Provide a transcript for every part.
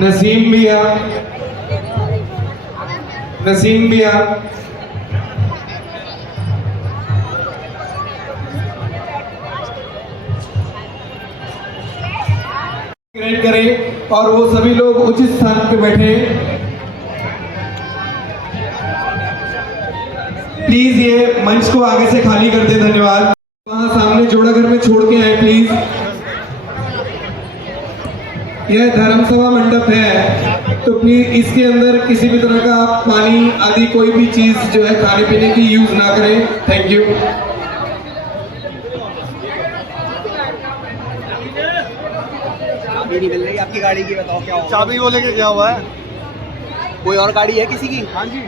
नसीम भैया, नसीम भैया, करें और वो सभी लोग उचित स्थान पे बैठे। प्लीज ये मंच को आगे से खाली कर दे, धन्यवाद। वहां सामने जोड़ा घर में छोड़ के आए प्लीज। यह धर्मसभा मंडप है तो प्लीज इसके अंदर किसी भी तरह का पानी आदि कोई भी चीज जो है खाने पीने की यूज ना करें। Thank you. चाबी नहीं मिल रही आपकी गाड़ी की, बताओ क्या होगा? चाबी वो लेके गया हुआ है। कोई और गाड़ी है किसी की? हाँ जी।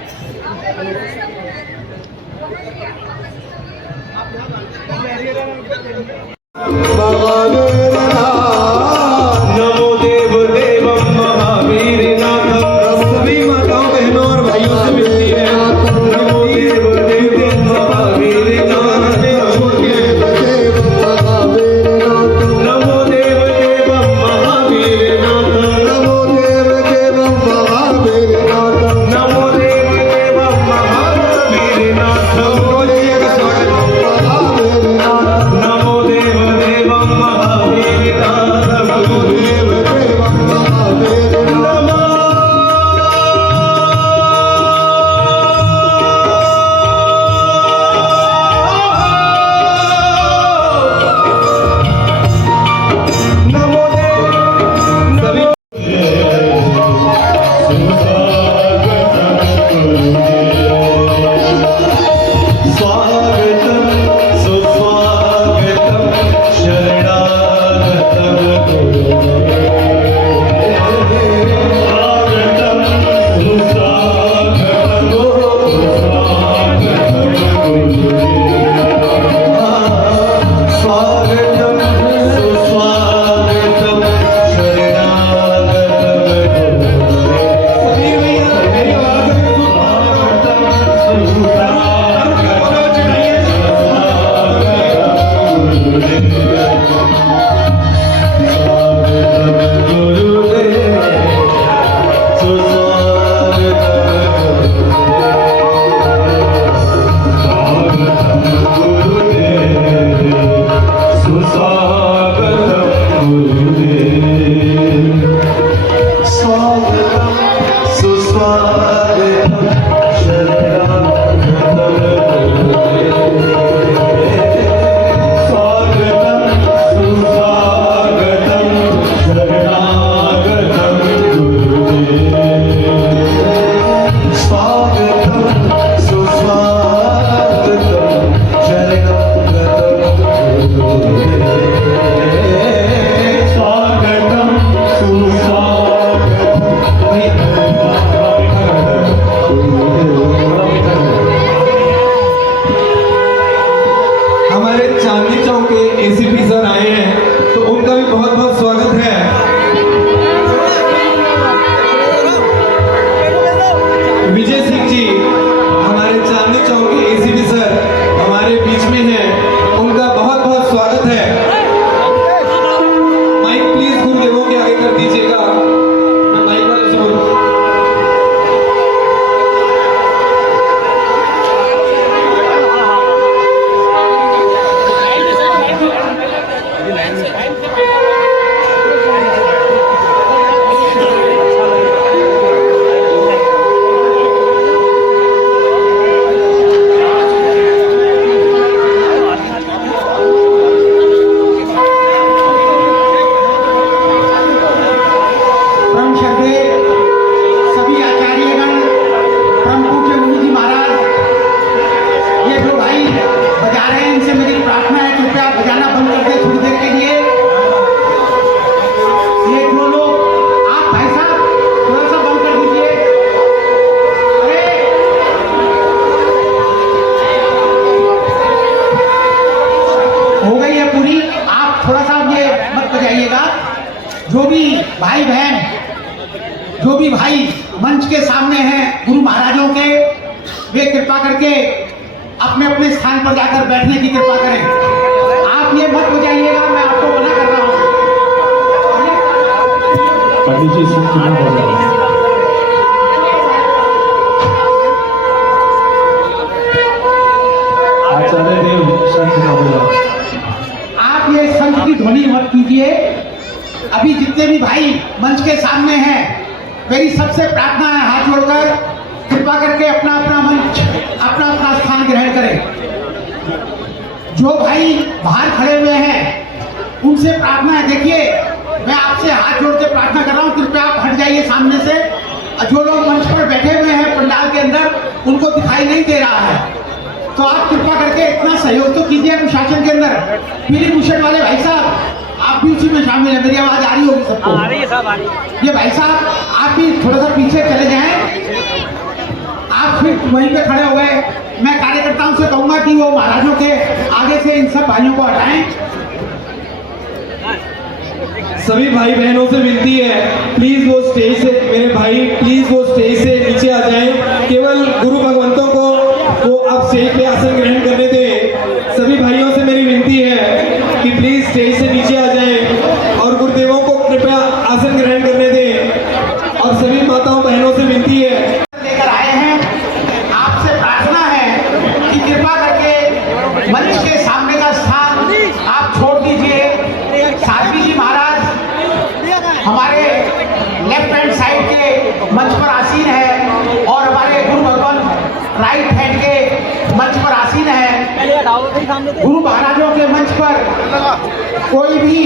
नमो देव देवम महावीर नाथम। सभी माताओं बहनों और भाइयों से मिलती है। नमो देव देवम महावीर नाथम। नमो देव देवम महावीर नाथम। नमो देव देवम महावीर नाथम। नमो देव देवम महावीर नाथम। नमो देव देवम महावीर जो भी भाई बहन, जो भी भाई मंच के सामने हैं गुरु महाराजों के, वे कृपा करके अपने अपने स्थान पर जाकर बैठने की कृपा करें। आप ये मत हो जाइएगा, मैं आपको मना कर रहा हूँ। पंडित जी संत ना बजाएं। आचार्य देव संत ना बजाएं। आप ये संत की ध्वनि मत कीजिए। अभी जितने भी भाई मंच के सामने हैं, मेरी सबसे प्रार्थना है, हाथ जोड़कर कृपा करके अपना अपना मंच, अपना अपना स्थान ग्रहण करें। जो भाई बाहर खड़े हुए हैं उनसे प्रार्थना है, देखिए मैं आपसे हाथ जोड़ के प्रार्थना कर रहा हूँ, कृपया आप हट जाइए सामने से। जो लोग मंच पर बैठे हुए हैं पंडाल के अंदर, उनको दिखाई नहीं दे रहा है, तो आप कृपा करके इतना सहयोग तो कीजिए अनुशासन के अंदर। पीली भूषण वाले भाई साहब, आप भी उसी में शामिल है, मेरी आवाज आ रही होगी सबको? आ रही है साहब, आ रही है। ये भाई साहब आप भी थोड़ा सा पीछे चले जाएं, आप फिर वहीं पे खड़े हो गए। मैं कार्यकर्ताओं से कहूंगा कि वो महाराजों के आगे से इन सब भाइयों को हटाएं। सभी भाई बहनों से विनती है, प्लीज वो स्टेज से, मेरे भाई प्लीज वो स्टेज से नीचे आ जाएं। केवल गुरु भगवंतों को वो अब स्टेज पे आसन ग्रहण करने दें। सभी भाइयों से मेरी विनती है कि प्लीज स्टेज से नीचे आ जाएं और गुरुदेवों को कृपया आसन ग्रहण करने दें। और सभी माताओं बहनों से विनती है, लेकर आए हैं, आपसे प्रार्थना है कि कृपा करके मंच के सामने का स्थान आप छोड़ दीजिए। साध्वी जी महाराज हमारे लेफ्ट हैंड साइड के मंच पर आसीन है और हमारे गुरु भगवान राइट हैंड के मंच पर आसीन है। गुरु महाराजों के मंच पर कोई भी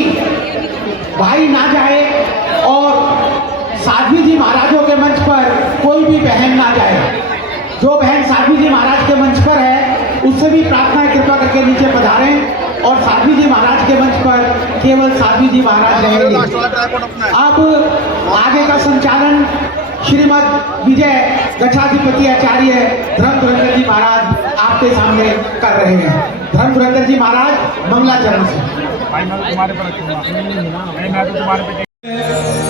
भाई ना जाए और साध्वी जी महाराजों के मंच पर कोई भी बहन ना जाए। जो बहन साध्वी जी महाराज के मंच पर है उससे भी प्रार्थना है, कृपा करके नीचे पधारें और साध्वी जी महाराज के मंच पर केवल साध्वी जी महाराज रहेंगे। अब आगे का संचालन श्रीमद विजय गच्छाधिपति आचार्य धर्मधुरंधर जी महाराज आपके सामने कर रहे हैं। धर्मधुरंधर जी महाराज मंगलाचरण से।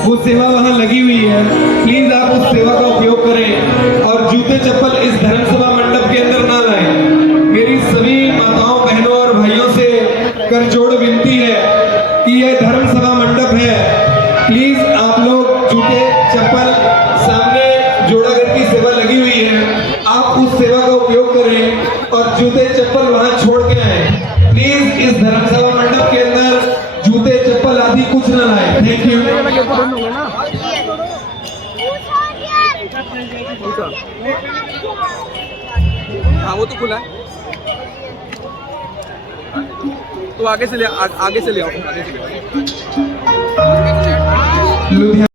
वो सेवा वहाँ लगी हुई है, प्लीज आप उस सेवा का उपयोग करें और जूते चप्पल इस धर्म सभा मंडप के अंदर ना लाएं। मेरी सभी माताओं बहनों और भाइयों से करजोड़ विनती है कि यह धर्म सभा मंडप है, प्लीज आप लोग जूते चप्पल सामने जोड़ागर की सेवा लगी हुई है, आप उस सेवा का उपयोग करें और जूते चप्पल वहाँ छोड़ के आए। प्लीज इस धर्म सभा मंडप के अंदर जूते चप्पल आदि कुछ ना लाए। Thank you. हाँ वो तो खुला है, तो आगे से ले आओ, आगे से ले आओ। लुधियाना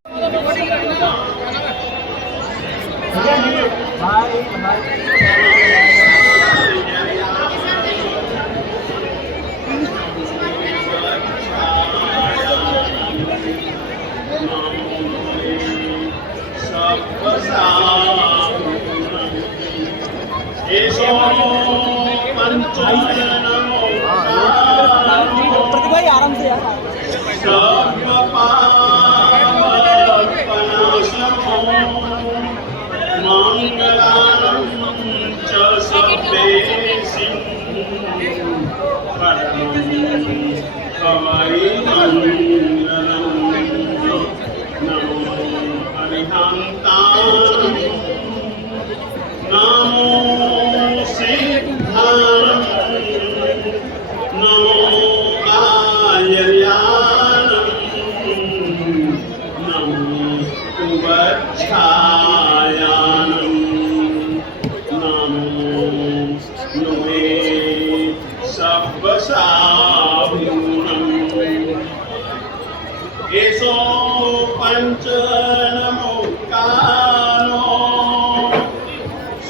प्रतिभा आराम से यार। एसो पंच नमोकानो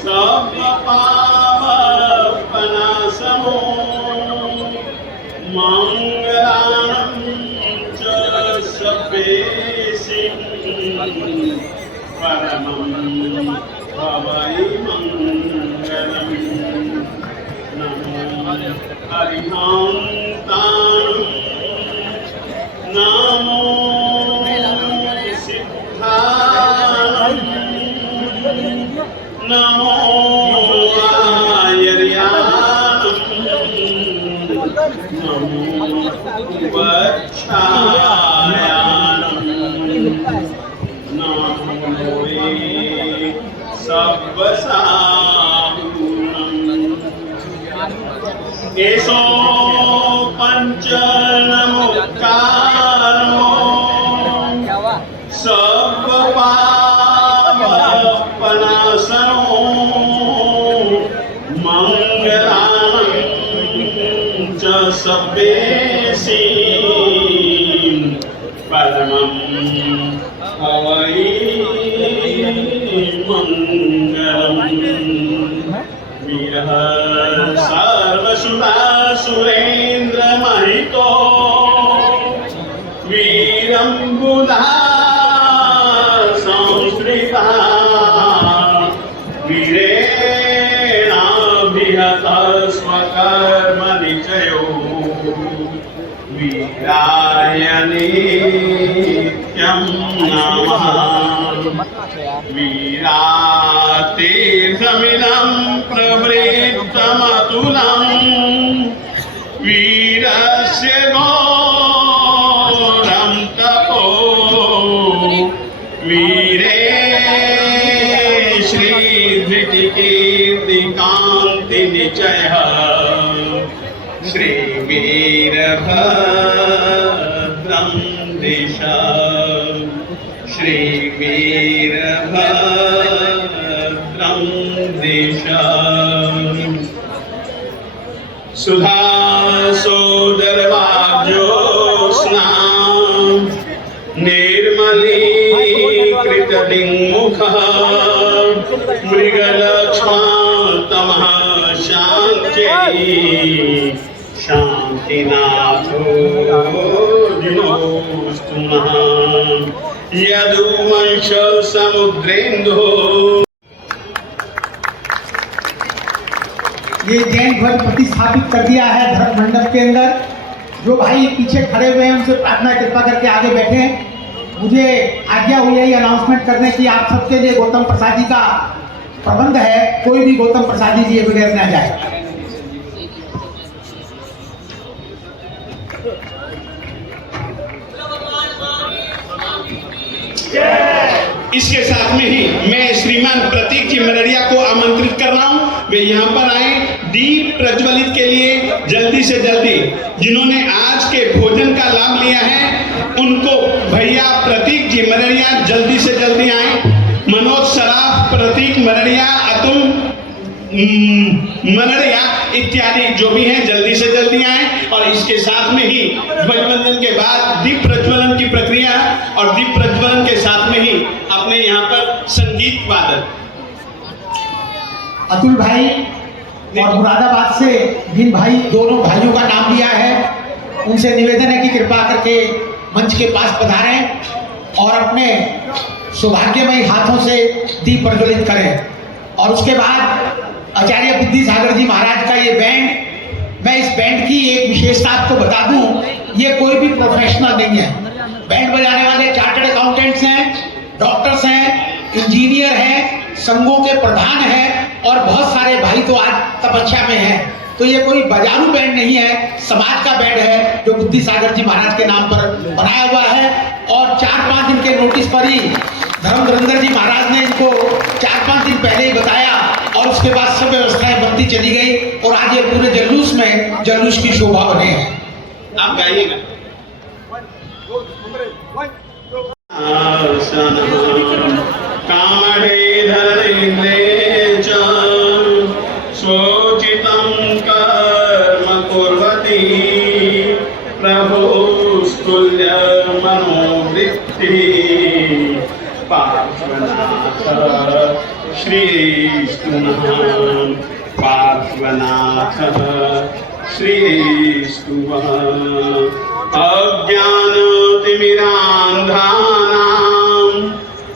सब पावपनाशमो मंगलानं च सपेशिं परमं भवै मंगलम् नमो हरिहंतानं नमो छायानम् नमो सब्बसाहुनम् एषो पंचनमुक्तारो सर्वपापनाशनो मंगलानं च सब्बेसिं परमं हवै मंगलम् वीरः सर्वसुरासुरेन्द्रमहितो वीरं बुधा संश्रिता वीरेणाभिहतः स्वकर्मनिचयो वीराय नित्यं नमः वीरातीर्थमिदं प्रवृत्तमतुलं वीरस्य घोरं तपो वीरे श्रीधृतिकीर्तिकान्तिनिचयः श्रीवीरभद्रं दिशा श्रीवीरभद्रं दिशा सुधा सोदरवाज्योत्स्ना निर्मलीकृतदिङ्मुखः मृगलक्ष्मणतमः शान्त्यै शान्तिनाथो दिनोऽस्तु नः यदुवंश समुद्रेन्दुः। ये जैन ध्वज प्रतिस्थापित कर दिया है धर्म मंडप के अंदर। जो भाई पीछे खड़े हुए हैं उनसे प्रार्थना कृपा करके आगे बैठे। मुझे आज्ञा हुई है ये अनाउंसमेंट करने की आप सबके लिए गौतम प्रसाद जी का प्रबंध है, कोई भी गौतम प्रसाद जी के बगैर न जाए। इसके साथ में ही मैं श्रीमान प्रतीक जी मरड़िया को आमंत्रित कर रहा हूं, वे यहाँ पर आए दीप प्रज्वलित के लिए जल्दी से जल्दी। जिन्होंने आज के भोजन का लाभ लिया है उनको भैया प्रतीक जी मरड़िया जल्दी से जल्दी आए। मनोज सराफ, प्रतीक मरड़िया, अतुल मरड़िया इत्यादि जो भी हैं जल्दी से जल्दी आए। और इसके साथ में ही ध्वजवंदन के बाद दीप प्रज्वलन की प्रक्रिया और दीप प्रज्वलन के साथ में ही अपने यहाँ पर संगीत वादन। अतुल भाई और मुरादाबाद से जिन भाई दोनों भाइयों का नाम लिया है उनसे निवेदन है कि कृपा करके मंच के पास पधारें और अपने सौभाग्यमयी हाथों से दीप प्रज्वलित करें। और उसके बाद आचार्य विद्यासागर जी महाराज का ये बैंड, मैं इस बैंड की एक विशेषता आपको बता दूं, ये कोई भी प्रोफेशनल नहीं है। बैंड बजाने वाले चार्टर्ड अकाउंटेंट्स हैं, डॉक्टर्स हैं, इंजीनियर हैं, संघों के प्रधान हैं और बहुत सारे भाई तो आज तपस्या में हैं। तो ये कोई बाजारू बैंड नहीं है, समाज का बैंड है जो विद्यासागर जी महाराज के नाम पर बनाया हुआ है। और 4-5 दिन के नोटिस पर ही धर्म धुरंधर जी महाराज ने इनको 4-5 दिन पहले ही बताया और उसके बाद सब व्यवस्थाएं बनती चली गई और आज ये पूरे जुलूस की शोभा बने हैं। आप गाइएगा। कामहे धरेन्द्रे च स्वोचितं कर्म कुर्वती प्रभुस्तुल्य मनोवृत्तिः पार्श्वनाथ श्रीस्तुनः पार्श्वनाथ श्रीस्तुवः अज्ञानतिमिरान्धानां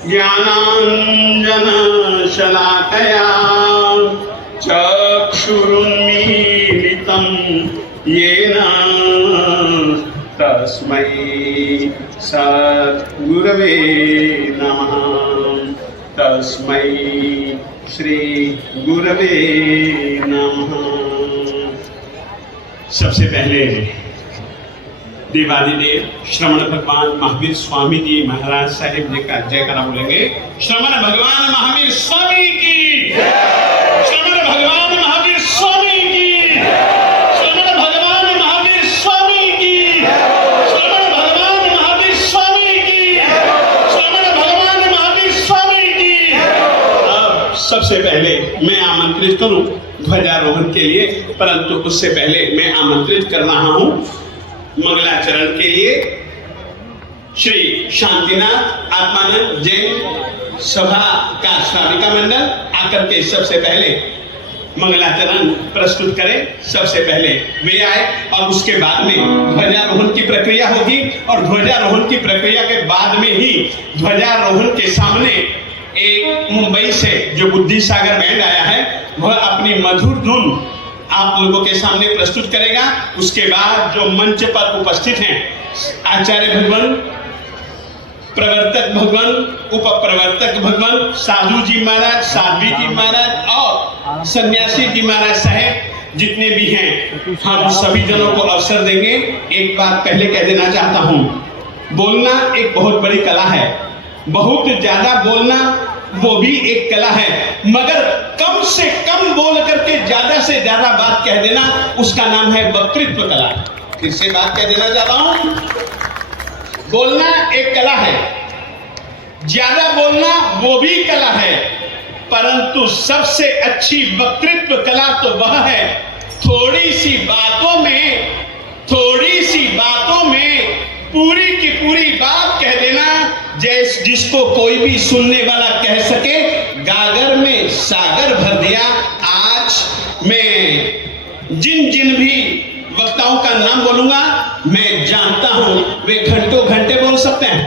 ज्ञानाञ्जनशलाकया चक्षुरुन्मीलितं येन तस्मै सद्गुरवे नमः। तस्मै श्री गुरवे नमः। सबसे पहले देवादिदेव श्रवण भगवान महावीर स्वामी जी महाराज साहेब जी का जयकारा बोलेंगे। श्रवण भगवान महावीर स्वामी की, श्रवण भगवान महावीर स्वामी की, श्रवण भगवान महावीर स्वामी की, श्रवण भगवान महावीर स्वामी की, श्रवण भगवान महावीर स्वामी की। अब सबसे पहले मैं आमंत्रित करूं ध्वजारोहण के लिए, परंतु उससे पहले मैं आमंत्रित कर रहा हूं मंगलाचरण के लिए श्री शांतिनाथ आत्मानंद जैन सभा का श्राविका मंडल आकर के सबसे पहले मंगलाचरण प्रस्तुत करें। सबसे पहले वे आए और उसके बाद में ध्वजारोहण की प्रक्रिया होगी, और ध्वजारोहण की प्रक्रिया के बाद में ही ध्वजारोहण के सामने एक मुंबई से जो बुद्धि सागर बैंड आया है वह अपनी मधुर धुन आप लोगों के सामने प्रस्तुत करेगा। उसके बाद जो मंच पर उपस्थित हैं आचार्य भगवान, प्रवर्तक भगवान, उप प्रवर्तक भगवान, साधु जी महाराज, साध्वी जी महाराज और सन्यासी जी महाराज साहेब जितने भी हैं, हम सभी जनों को अवसर देंगे। एक बात पहले कह देना चाहता हूं, बोलना एक बहुत बड़ी कला है, बहुत ज्यादा बोलना वो भी एक कला है, मगर कम से कम बोल करके ज्यादा से ज्यादा बात कह देना उसका नाम है वक्तृत्व कला। फिर से बात कह देना चाहता हूं, बोलना एक कला है, ज्यादा बोलना वो भी कला है, परंतु सबसे अच्छी वक्तृत्व कला तो वह है थोड़ी सी बातों में पूरी की पूरी बात कह देना, जिसको कोई भी सुनने वाला कह सके गागर में सागर भर दिया। आज मैं जिन भी वक्ताओं का नाम बोलूंगा मैं जानता हूं वे घंटों घंटे बोल सकते हैं,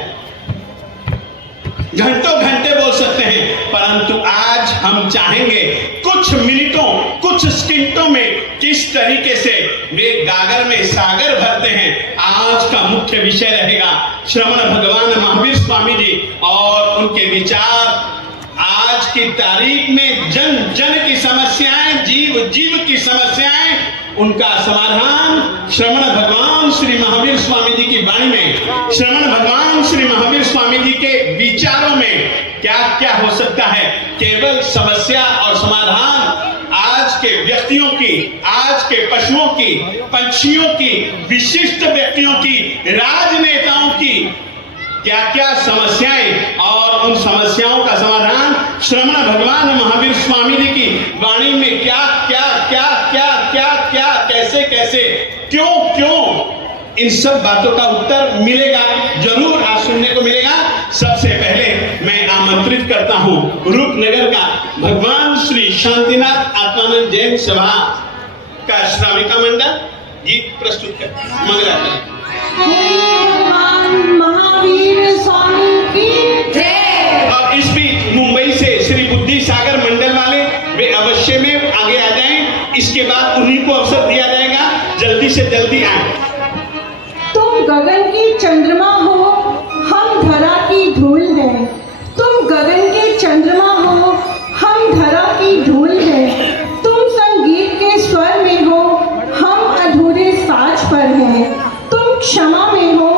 घंटों घंटे बोल सकते हैं, परंतु आज हम चाहेंगे कुछ मिनटों, कुछ सेकंडों में किस तरीके से वे गागर में सागर भरते हैं। आज का मुख्य विषय रहेगा श्रवण भगवान महावीर स्वामी जी और उनके विचार। आज की तारीख में जन जन की समस्याएं, जीव जीव की समस्याएं, उनका समाधान श्रवण भगवान श्री महावीर स्वामी जी की वाणी में, श्रवण भगवान श्री महावीर स्वामी जी के विचारों में क्या क्या हो सकता है। केवल समस्या और समाधान आज के व्यक्तियों की, आज के पशुओं की, पंछियों की, विशिष्ट व्यक्तियों की, राजनेताओं की क्या क्या समस्याएं और उन समस्याओं का समाधान श्रवण भगवान महावीर स्वामी जी की वाणी में क्या क्या क्या क्या क्या क्या कैसे कैसे क्यों क्यों, इन सब बातों का उत्तर मिलेगा, जरूर आज सुनने को मिलेगा। सबसे पहले मैं आमंत्रित करता हूं रूपनगर का भगवान श्री शांतिनाथ आत्मानंद जैन सभा का श्राविका मंडल गीत प्रस्तुत कर मंगलाचरण। महावीर स्वामी की जय। और इस बीच मुंबई से श्री बुद्धि सागर मंडल वाले वे अवश्य में आगे आ जाएं, इसके बाद उन्हीं को अवसर दिया जाएगा, जल्दी से जल्दी आए। तुम गगन की चंद्रमा हो, हम धरा की धूल हैं। तुम गगन के चंद्रमा हो, हम धरा की धूल हैं। तुम संगीत के स्वर में हो, हम अधूरे साज पर हैं। तुम क्षमा में हो,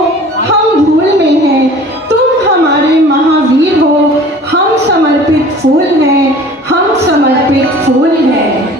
हम धूल में हैं। तुम हमारे महावीर हो, हम समर्पित फूल हैं, हम समर्पित फूल हैं।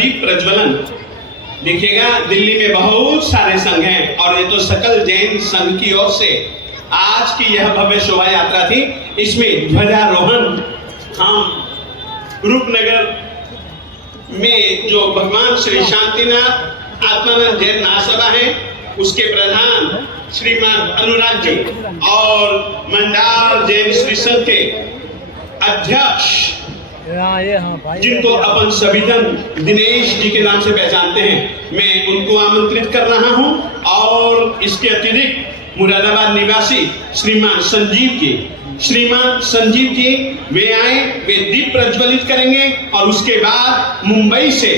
दीप प्रज्वलन। देखिएगा दिल्ली में बहुत सारे संघ हैं और ये तो सकल जैन संघ की ओर से आज की यह भव्य शोभा यात्रा थी। इसमें ध्वजारोहण हम रूपनगर में जो भगवान श्री शांतिनाथ आत्मानंद जैन महासभा है उसके प्रधान श्रीमान अनुराग जी और मंडार जैन श्री संघ के अध्यक्ष जिनको अपन सभी जन दिनेश जी के नाम से पहचानते हैं, मैं उनको आमंत्रित कर रहा हूं। और इसके अतिरिक्त मुरादाबाद निवासी श्रीमान संजीव जी वे आए, वे दीप प्रज्वलित करेंगे और उसके बाद मुंबई से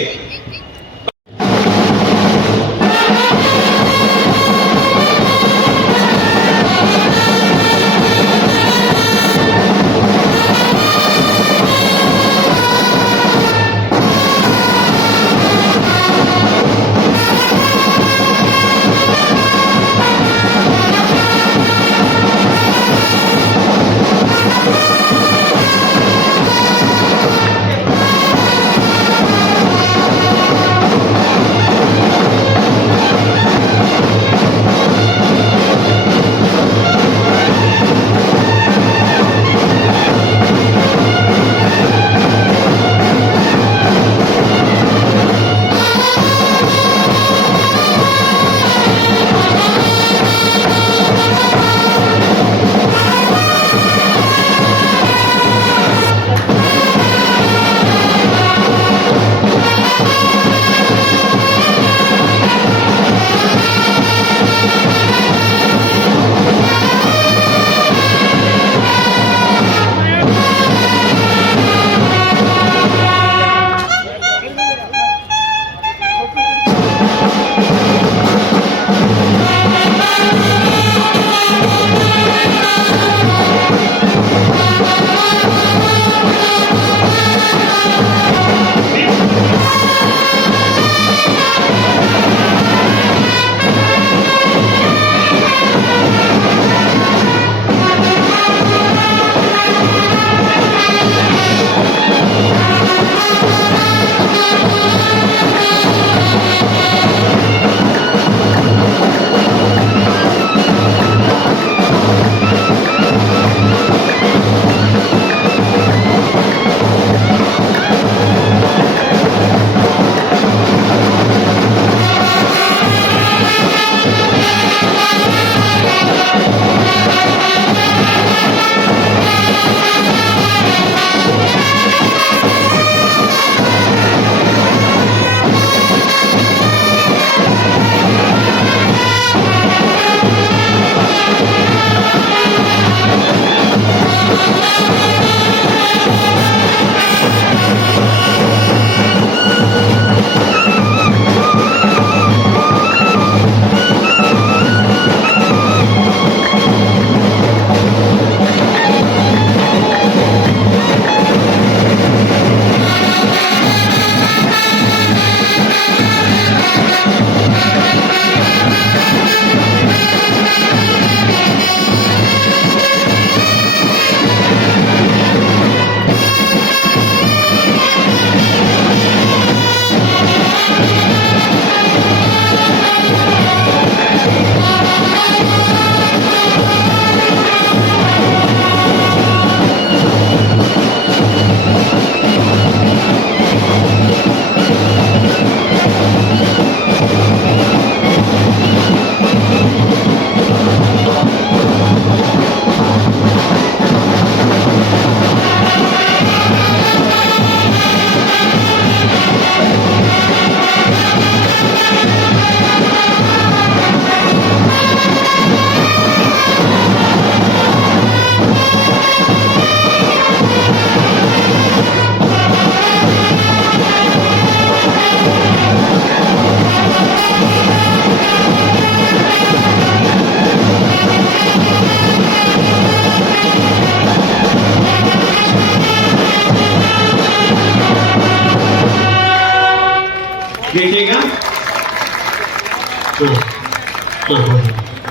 देखिएगा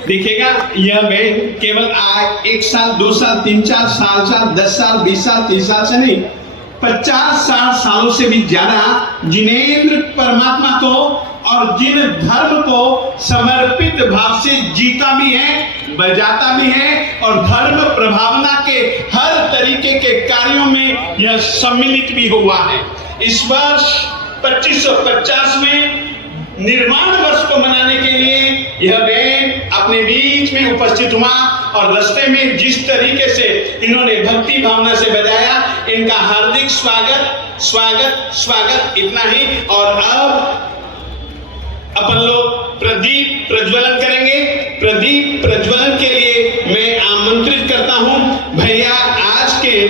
देखिएगा यह बैंड केवल 1 साल 2 साल 3 4 साल 10 साल 20 साल 30 साल से नहीं, 50-60 सालों से भी ज्यादा जिनेंद्र परमात्मा को और जिन धर्म को समर्पित भाव से जीता भी है, बजाता भी है और धर्म प्रभावना के हर तरीके के कार्यों में यह सम्मिलित भी हुआ है। इस वर्ष 2550 में निर्माण वर्ष को मनाने के लिए यह बैंड अपने बीच में उपस्थित हुआ और रास्ते में जिस तरीके से इन्होंने भक्ति भावना से बजाया, इनका हार्दिक स्वागत स्वागत स्वागत। इतना ही। और अब अपन लोग प्रदीप प्रज्वलन करेंगे। प्रदीप प्रज्वलन के लिए मैं आमंत्रित करता हूं भैया आज के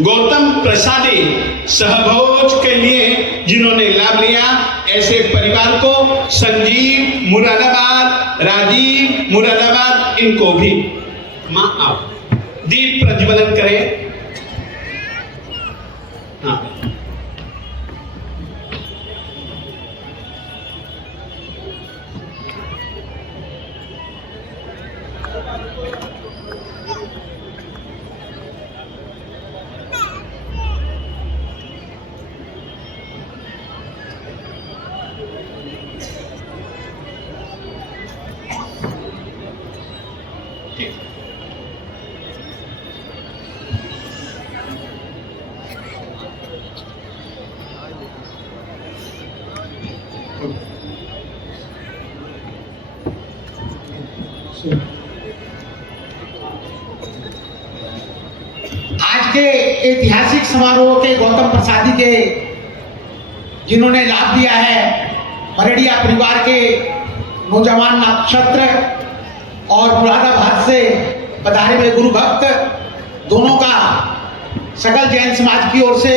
गौतम प्रसादी सहभोज के लिए जिन्होंने लाभ लिया, ऐसे परिवार को संजीव मुरादाबाद, राजीव मुरादाबाद, इनको भी मां आप दीप प्रज्वलन करें। हाँ। आज के ऐतिहासिक समारोह के गौतम प्रसादी के जिन्होंने लाभ दिया है, मरड़िया परिवार के नौजवान नक्षत्र और मुरादाबाद से पधारे हुए गुरु भक्त, दोनों का सकल जैन समाज की ओर से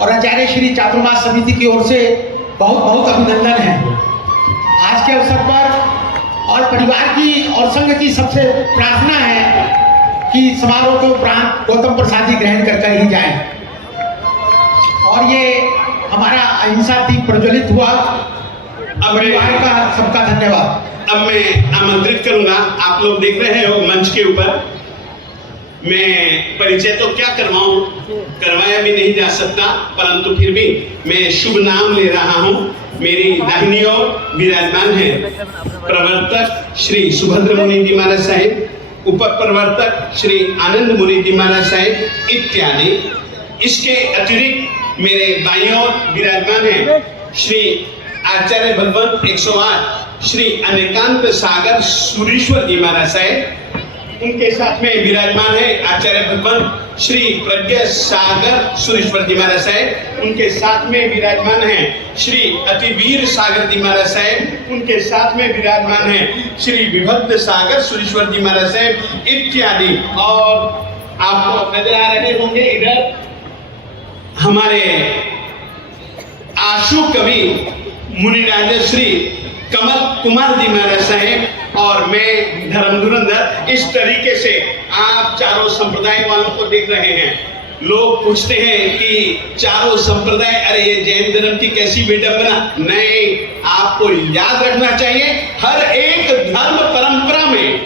और आचार्य श्री चातुर्मास समिति की ओर से बहुत बहुत अभिनंदन है। आज के अवसर पर और परिवार की और संघ की सबसे प्रार्थना है कि समारोह को उपरांत गौतम प्रसादी ग्रहण करके ही जाएं। और ये हमारा अहिंसा दीप प्रज्वलित हुआ। अब परिवार का सबका धन्यवाद। अब मैं आमंत्रित करूंगा, आप लोग देख रहे हो मंच के ऊपर, मैं परिचय तो क्या करवाऊं, करवाया भी नहीं जा सकता, परंतु फिर भी मैं शुभ नाम ले रहा हूं। मेरी दाहिनी ओर विराजमान है प्रवर्तक श्री सुभद्र मुनि जी महाराज साहिब, उप प्रवर्तक श्री आनंद मुनि जी महाराज साहिब इत्यादि। इसके अतिरिक्त मेरे बाईं ओर विराजमान है श्री आचार्य भगवंत 108 श्री अनेकांत सागर सुरेश्वर जी महाराज साहिब। उनके साथ में विराजमान है आचार्य भगवंत श्री प्रज्ञा सागर सुरेश्वर जी महाराज साहेब। उनके साथ में विराजमान है श्री अतिवीर सागर जी महाराज साहेब। उनके साथ में विराजमान है श्री विभक्त सागर सुरेश्वर जी महाराज साहेब इत्यादि। और आपको नजर आ रहे होंगे इधर हमारे आशु कवि मुनिराज श्री कमल कुमार जी महाराज साहेब और मैं धर्म धुरंधर। इस तरीके से आप चारों संप्रदाय वालों को देख रहे हैं। लोग पूछते हैं कि चारों संप्रदाय, अरे ये जैन धर्म की कैसी विडंबना। नहीं, आपको याद रखना चाहिए हर एक धर्म परंपरा में,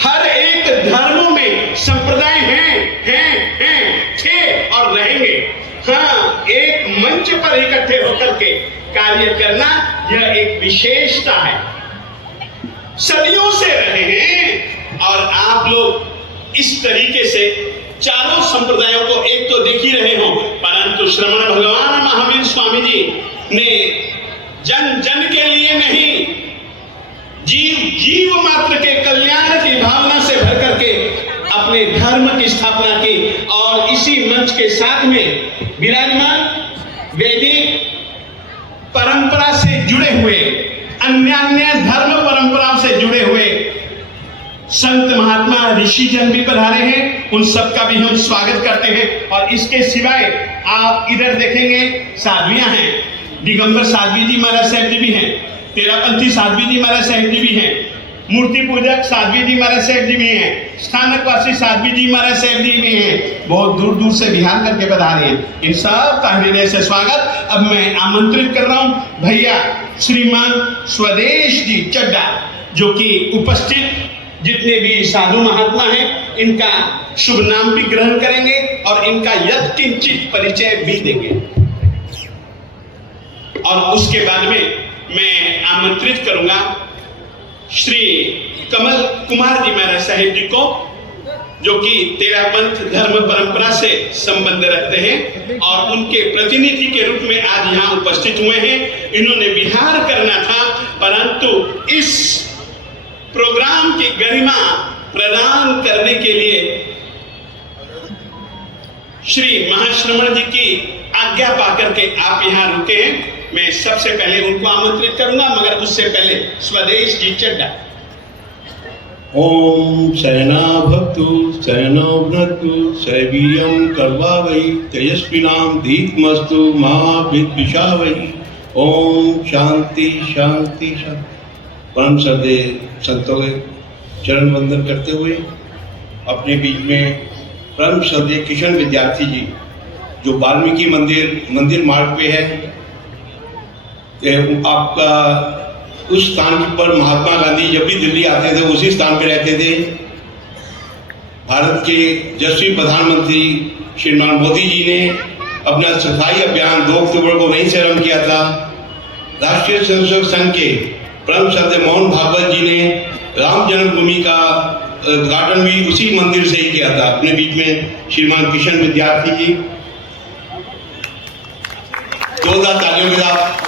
हर एक धर्मों में संप्रदाय हैं, थे और रहेंगे। हाँ, एक मंच पर इकट्ठे होकर के कार्य करना यह एक विशेषता है। सदियों से रहे हैं और आप लोग इस तरीके से चारों संप्रदायों को एक तो देख ही रहे हो, परंतु श्रमण भगवान महावीर स्वामी जी ने जन जन के लिए नहीं, जीव जीव मात्र के कल्याण की भावना से भर करके अपने धर्म की स्थापना की। और इसी मंच के साथ में विराजमान वैदिक परंपरा से जुड़े हुए, अन्य धर्म परंपराओं से जुड़े हुए संत महात्मा ऋषि जन भी पधारे हैं। उन सबका भी हम स्वागत करते हैं। और इसके सिवाय आप इधर देखेंगे साध्वियां हैं, दिगंबर साध्वी जी महाराज साहब जी भी हैं, तेरापंथी साध्वी जी महाराज साहब जी भी हैं, मूर्ति पूजक साध्वी जी महाराज साहब जी भी हैं, स्थानकवासी साध्वी जी महाराज साहब जी भी हैं। बहुत दूर दूर से बिहार करके पधारे हैं। इन सब का हृदय से स्वागत। अब मैं आमंत्रित कर रहा हूं भैया श्रीमान स्वदेश जी चड्डा, जो कि उपस्थित जितने भी साधु महात्मा हैं इनका शुभ नाम भी ग्रहण करेंगे और इनका यत्किंचित परिचय भी देंगे। और उसके बाद में मैं आमंत्रित करूंगा श्री कमल कुमार जी महाराज साहिब जी को, जो कि तेरापंथ धर्म परंपरा से संबंध रखते हैं और उनके प्रतिनिधि के रूप में आज यहाँ उपस्थित हुए हैं। इन्होंने विहार करना था, परंतु इस प्रोग्राम की गरिमा प्रदान करने के लिए श्री महाश्रमण जी की आज्ञा पाकर के आप यहाँ रुके हैं। मैं सबसे पहले उनको आमंत्रित करूंगा, मगर उससे पहले स्वदेश जी चड्डा। ओम शरणा भक्तु शरणो भ्रतु सवीर्यं कर्वावै तेजस्विनां धीतमस्तु महाविद्विषावै। ओम शांति शांति शांति। परम श्रद्धेय संतों के चरण वंदन करते हुए अपने बीच में परम श्रद्धेय किशन विद्यार्थी जी, जो वाल्मीकि मंदिर मार्ग पे है, आपका उस स्थान पर महात्मा गांधी जब भी दिल्ली आते थे उसी स्थान पे रहते थे। भारत के यशस्वी प्रधानमंत्री श्रीमान मोदी जी ने अपना सफाई अभियान 2 अक्टूबर को वहीं से आरंभ किया था। राष्ट्रीय स्वयंसेवक संघ के परम श्रद्धेय मोहन भागवत जी ने राम जन्मभूमि का उद्घाटन भी उसी मंदिर से ही किया था। अपने बीच में श्रीमान किशन विद्यार्थी जी, जोरदार तालियों के साथ।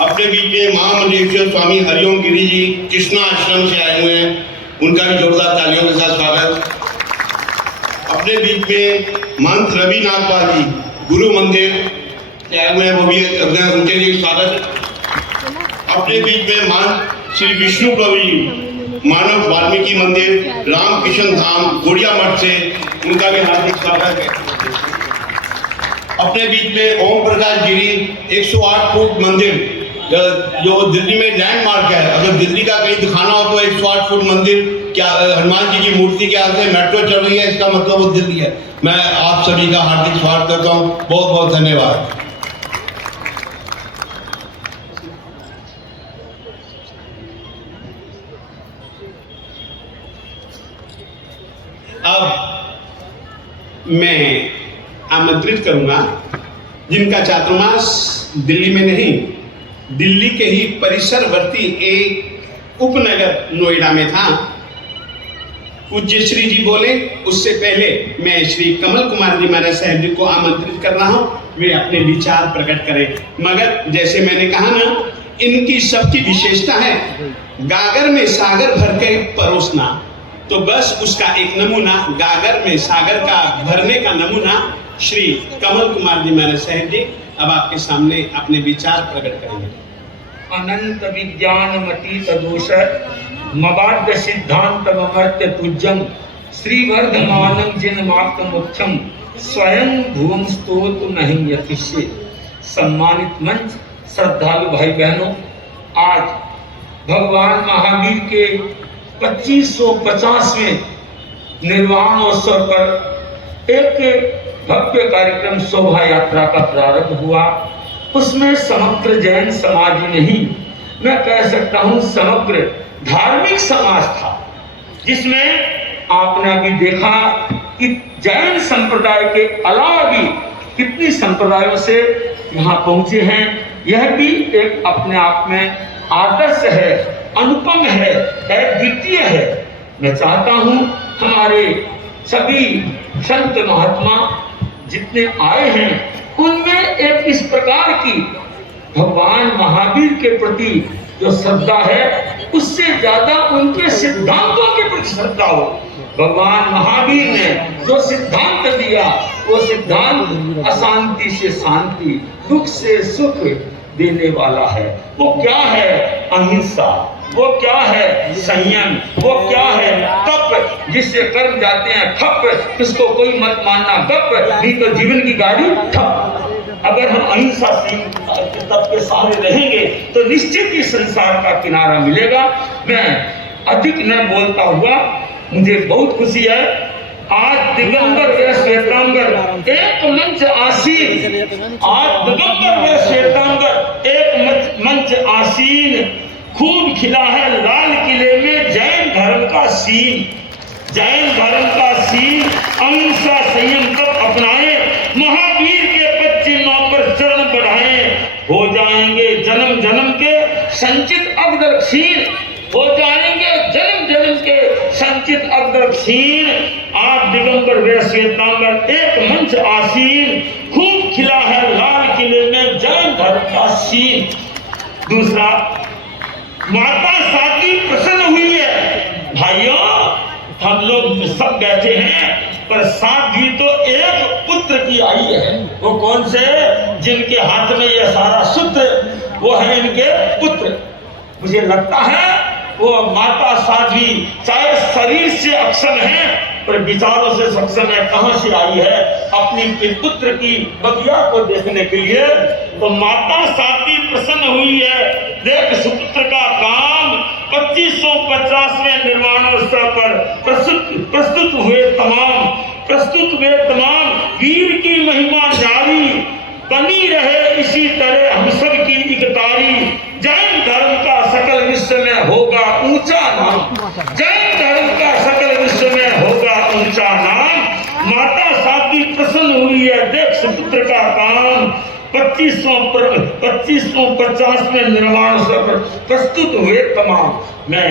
अपने बीच में महामंडलेश्वर स्वामी हरिओम गिरी जी कृष्णा आश्रम से आए हुए हैं, उनका भी जोरदार तालियों के साथ स्वागत। अपने बीच में महंत रवि नागपाल जी गुरु मंदिर से आए हुए हैं, वो भी उनके लिए स्वागत। अपने बीच में महंत श्री विष्णु प्रभु जी मानव वाल्मीकि मंदिर रामकिशन धाम गोड़िया मठ से, उनका भी हार्दिक स्वागत है। अपने बीच में ओम प्रकाश गिरी 108 फुट मंदिर, जो दिल्ली में लैंडमार्क है। अगर दिल्ली का कहीं दिखाना हो तो 108 फुट मंदिर, क्या हनुमान जी की मूर्ति के आगे मेट्रो चल रही है, इसका मतलब वो दिल्ली है। मैं आप सभी का हार्दिक स्वागत करता हूँ, बहुत बहुत धन्यवाद। अब मैं आमंत्रित करूंगा जिनका चातुर्मास दिल्ली में नहीं, दिल्ली के ही परिसरवर्ती एक उपनगर नोएडा में था। पूज्य श्री जी बोले, उससे पहले मैं श्री कमल कुमार जी महाराज साहब जी को आमंत्रित कर रहा हूं, वे अपने विचार प्रकट करें। मगर जैसे मैंने कहा ना, इनकी सबकी विशेषता है गागर में सागर भर के परोसना। तो बस उसका एक नमूना, गागर में सागर का भरने का नमूना श्री कमल कुमार जी महाराज साहब जी अब आपके सामने अपने विचार प्रकट करेंगे। अनंत विज्ञानमतीत दोष मवाद्य सिद्धांत अमर्त्य तुज्यम श्रीवर्धमानं जिनमात्र मुख्यम स्वयं भूम स्तोत नहीं यतिष्ये। सम्मानित मंच, श्रद्धालु भाई बहनों, आज भगवान महावीर के 2550वें निर्वाण उत्सव पर एक भव्य कार्यक्रम शोभा यात्रा का प्रारंभ हुआ। उसमें समग्र जैन समाज नहीं, मैं कह सकता हूं समग्र धार्मिक समाज था, जिसमें आपने अभी देखा कि जैन संप्रदाय के अलावा भी कितनी संप्रदायों से यहाँ पहुंचे हैं। यह भी एक अपने आप में आदर्श है, अनुपम है, द्वितीय है। मैं चाहता हूं हमारे सभी संत महात्मा जितने आए हैं, उनमें एक इस प्रकार की भगवान महावीर के प्रति जो श्रद्धा है, उससे ज्यादा उनके सिद्धांतों के प्रति श्रद्धा हो। भगवान महावीर ने जो सिद्धांत दिया, वो सिद्धांत अशांति से शांति, दुख से सुख देने वाला है। वो क्या है? अहिंसा। वो क्या है? संयम। वो क्या है? तप, जिससे कर्म जाते हैं ठप, इसको कोई मत मानना गप, नहीं तो जीवन की गाड़ी ठप। अगर हम अहिंसा से तप के साथ रहेंगे तो निश्चित ही संसार का किनारा मिलेगा। मैं अधिक न बोलता हुआ, मुझे बहुत खुशी है आज दिगंबर व श्वेतांबर एक मंच आसीन, आज दिगंबर व श्वेतांबर एक मंच आसीन, खूब खिला है लाल किले में जैन धर्म का सीन, जैन धर्म का सीन अहिंसा संयम तब अपनाए, महावीर के 25 नाम पर चरण बढ़ाए, हो जाएंगे जन्म जन्म के संचित अवदर क्षीण, हो जाएंगे जन्म जन्म के संचित अवदर क्षीण। आप दिगंबर व श्वेतांबर एक मंच आसीन, खूब खिला है लाल किले में जैन धर्म का सीन। दूसरा, माता साकी प्रसन्न हुई है। भाइयों, हम लोग सब बैठे हैं, पर साध्वी तो एक पुत्र की आई है। वो कौन से? जिनके हाथ में ये सारा सूत्र, वो है इनके पुत्र। मुझे लगता है वो माता साध्वी चाहे शरीर से अक्षम है, पर विचारों से सक्षम है। कहां से आई है? अपनी पुत्र की बगिया को देखने के लिए। तो माता साध्वी प्रसन्न हुई है। देख सुपुत्र का काम 2550वें निर्वाणोत्सव पर प्रस्तुत हुए तमाम वीर की महिमा जारी बनी रहे, इसी तरह हम सब की इकतारी। जैन धर्म का सकल विश्व में होगा ऊंचा नाम, जैन धर्म का सकल विश्व में होगा ऊंचा नाम। माता साध्वी प्रसन्न हुई है। देख सुपुत्र का काम 2550वें निर्वाणोत्सव पर प्रस्तुत हुए तमाम। मैं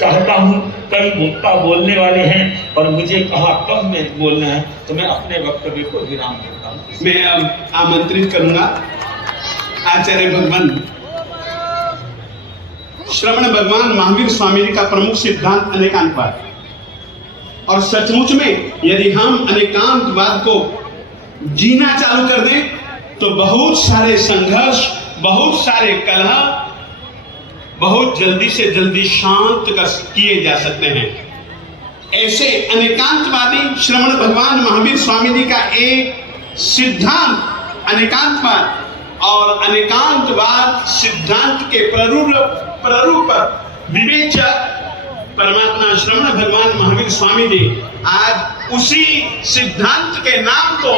चाहता हूँ, कई वक्ता बोलने वाले हैं और मुझे कहा कब में बोलना है, तो मैं अपने वक्तव्य को विराम देता हूँ। मैं अब आमंत्रित करूंगा आचार्य भगवान श्रवण भगवान महावीर स्वामी जी का प्रमुख सिद्धांत अनेकांतवाद। और सचमुच में यदि हम अनेकांतवाद को जीना चालू कर दें तो बहुत सारे संघर्ष, बहुत सारे कलह बहुत जल्दी से जल्दी शांत किए जा सकते हैं। ऐसे अनेकांतवादी श्रवण भगवान महावीर स्वामी जी का एक सिद्धांत अनेकांतवाद, और अनेकांतवाद सिद्धांत के प्रारूप विवेचक परमात्मा श्रवण भगवान महावीर स्वामी जी आज उसी सिद्धांत के नाम को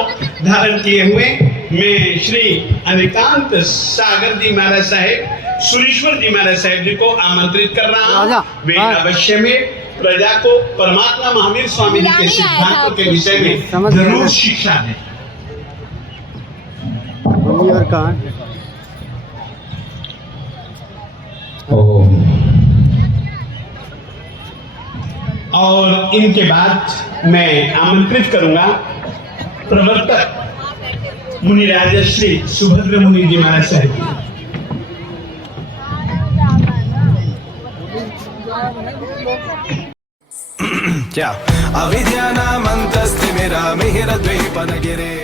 धारण किए हुए मैं श्री अनेकांत सागर जी महाराज साहेब, सुरेश्वर जी महाराज साहेब जी को आमंत्रित कर रहा हूँ। वे अवश्य में प्रजा को परमात्मा महावीर स्वामी जी के सिद्धांतों के विषय में जरूर शिक्षा दें। और इनके बाद मैं आमंत्रित करूंगा प्रवर्तक मुनिराज श्री सुभद्र मुनि जी महाराज साहब। क्या अविद्यानामन्तस्तिमिरमिहिरद्वीपनगिरे